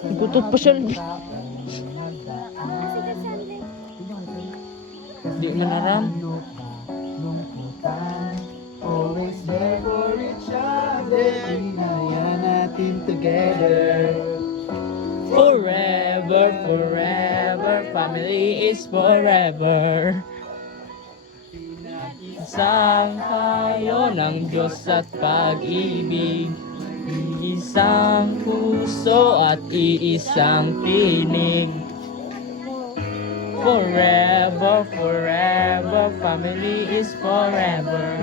Gutot pa siya. Di na naram. Always there for each other. Inaya natin together. Forever, forever, family is forever. Isang tayo ng Diyos at pag-ibig, isang puso at iisang tinig. Forever, forever, family is forever.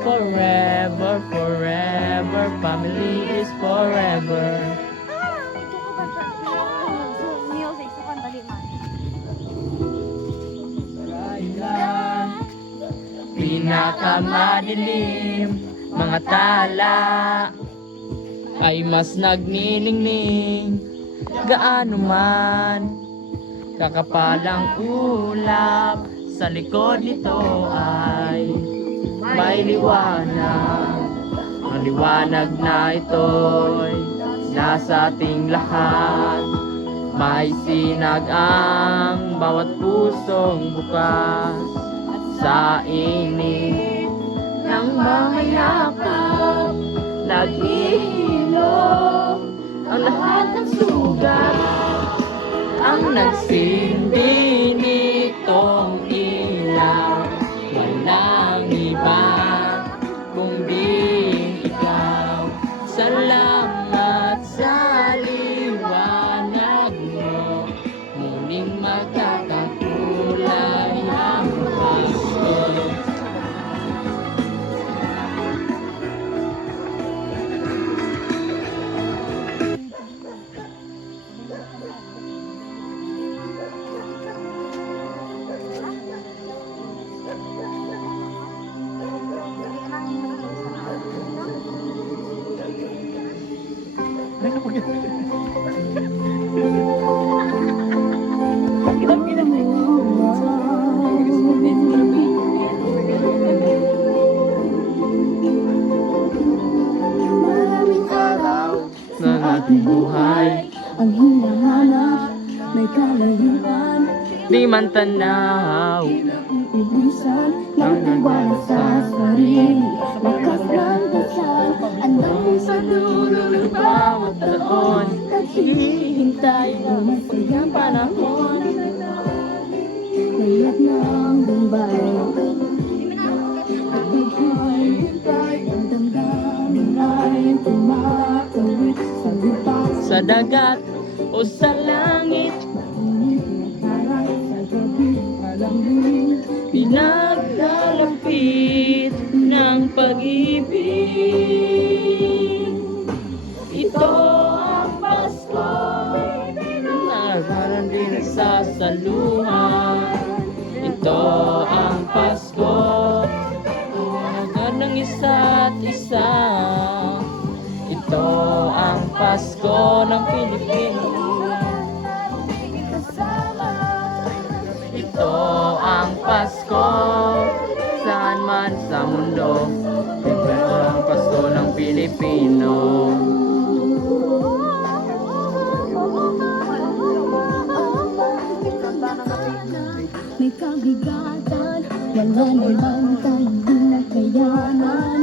Forever, forever, family is forever. Pinakamadilim, mga tala ay mas nagniningning. Gaano man kakapalang ulap, sa likod nito ay may liwanag. Ang liwanag na ito'y nasa ating lahat. May sinag ang bawat pusong bukas sa init ng mga yakap. Naghihilom ang lahat ng sugat. Ang nagsindi nitong ilaw, walang iba kundi ikaw. Salamat sa liwanag mo, muling magkakakulay ang Pasko. Ng ating buhay, ang hinahanap, may kalayuan, di man tanaw ibisan, ng tiwala sa sarili, lakas ng dasal, andang sa dulo ng bawat taon, naghihintay ng masayang panahon, layat ng Bombay, at naghihintay, ang damdamin ay tumatawid sa lupa. sa dagat o sa langit. Pinaglalapit ng pag-ibig. Ito ang Pasko na parang di nagsasaluhan. Ito ang Pasko, tawagan ng isa't isa. Ito ang Pasko ng Pilipino. Ito ang Pasko, saan man sa mundo. Ito ang Pasko ng Pilipino. May kabigatan, wala namang tayong di nakayanan.